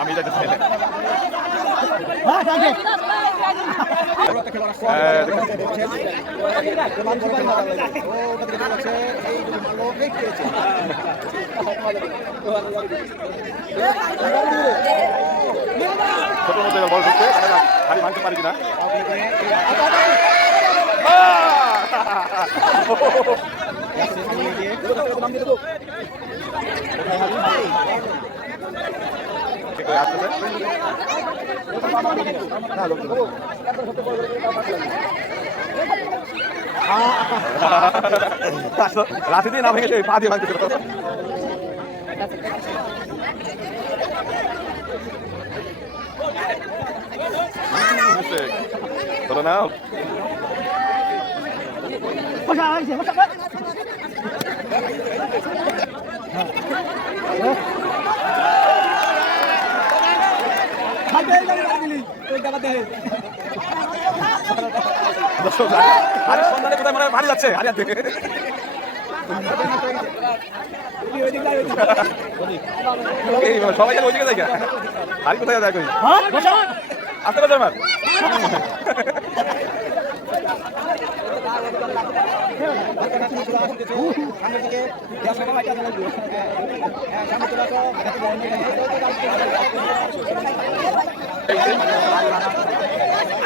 আমি যাইতে চাই না। ছোট মধ্যে বল ঢুকছে, হাড়ি ভাঙতে পারি কিনা। লাঠি দিয়ে না ভেঙেছে, পা দিয়ে ভাঙতে ধরো না। সন্ধানে কোথায় মনে হয় ভারী যাচ্ছে, সবাই যেন ওইদিকে যাই, হারি কোথায় যায় কই আসতে পারছে আমার।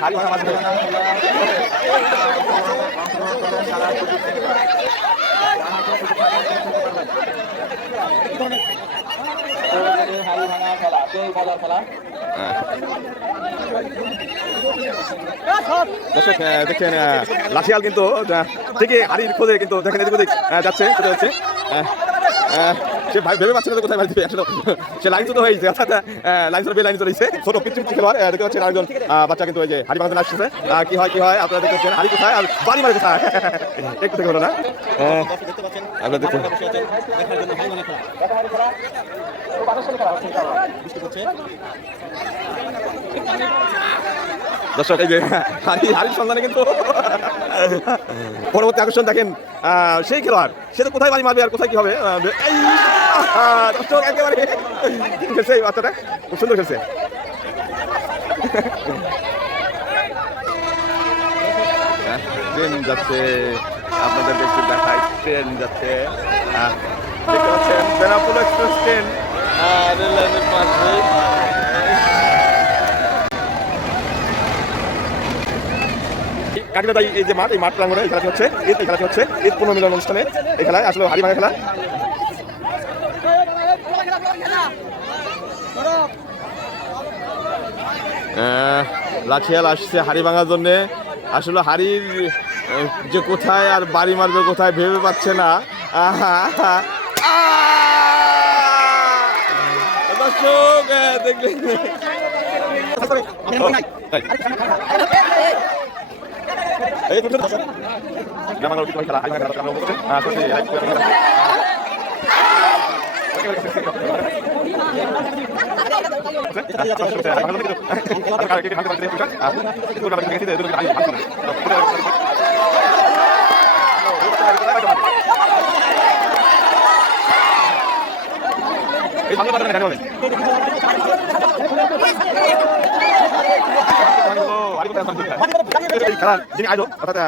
হারি ভাঙা মাঝে দর্শক দেখছেন লাঠিয়াল কিন্তু ঠিকই হাড়ির খোঁজে কিন্তু দেখেন এদিক ওদিক যাচ্ছে, সে ভেবে পাচ্ছে না কোথায় বাড়ি দিবে। আসলে সে লাইন তো হয়েছে, অর্থাৎ লাইন চলে লাইন চলেছে। ছোট পিচ্ছি পিচ্ছি খেলোয়াড় দেখতে পাচ্ছেন, আরেকজন বাচ্চা কিন্তু ওই যে হাড়ি ভাঙতে আসছে। কি হয় আপনারা দেখতে পাচ্ছেন, হাড়ি কোথায় আর বাড়ি মারে কোথায় একটু থেকে হলো না। আপনারা দেখুন দর্শক এই যে হাড়ির সন্ধানে কিন্তু পরবর্তী আকর্ষণ দেখেন সেই খেলোয়াড়, সে তো কোথায় বাড়ি মারবে আর কোথায় কি হবে। দর্শক একেবারে খেলছে এই বাচ্চাটা, খুব সুন্দর খেলছে। ট্রেন যাচ্ছে, আপনাদের একটু দেখায়, ট্রেন যাচ্ছে, দেখতে পাচ্ছেন বেনাপোল এক্সপ্রেস ট্রেন রেল লাইনের পাশে। কাকিনাদাই এই যে মাঠ, এই মাঠ প্রাঙ্গণে এই খেলাটি হচ্ছে, এই খেলাটি হচ্ছে ঈদ পুনর্মিলন অনুষ্ঠানে এই খেলায় আসলে হাড়ি ভাঙা খেলা। লাঠিয়াল আসছে হাড়ি ভাঙার জন্যে, আসলে হাড়ির যে কোথায় আর বাড়ি মারবে কোথায় ভেবে পাচ্ছে না। দর্শক দেখলেন খেলার যিনি আয়োজক অর্থাৎ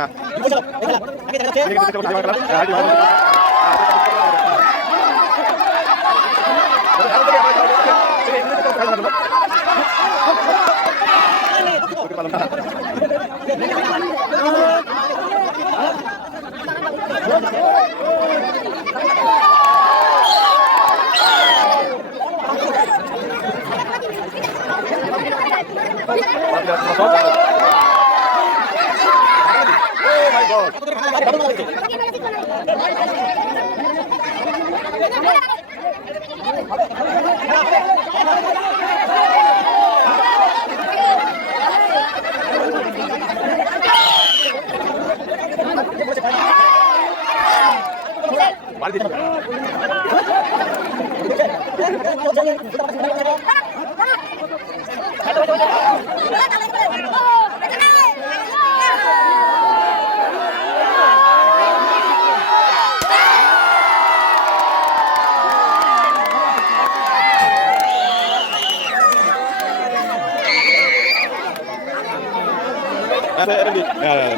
আছে এমনি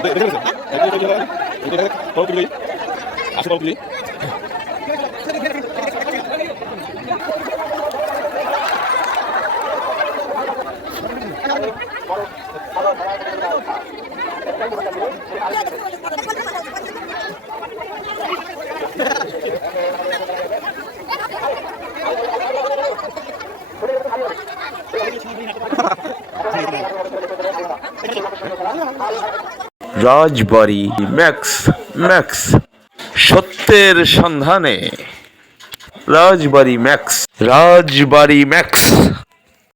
দেখে গেছে আসলে বলি রাজবাড়ি ম্যাক্স ম্যাক্স সত্যের সন্ধানে রাজবাড়ি ম্যাক্স রাজবাড়ি ম্যাক্স।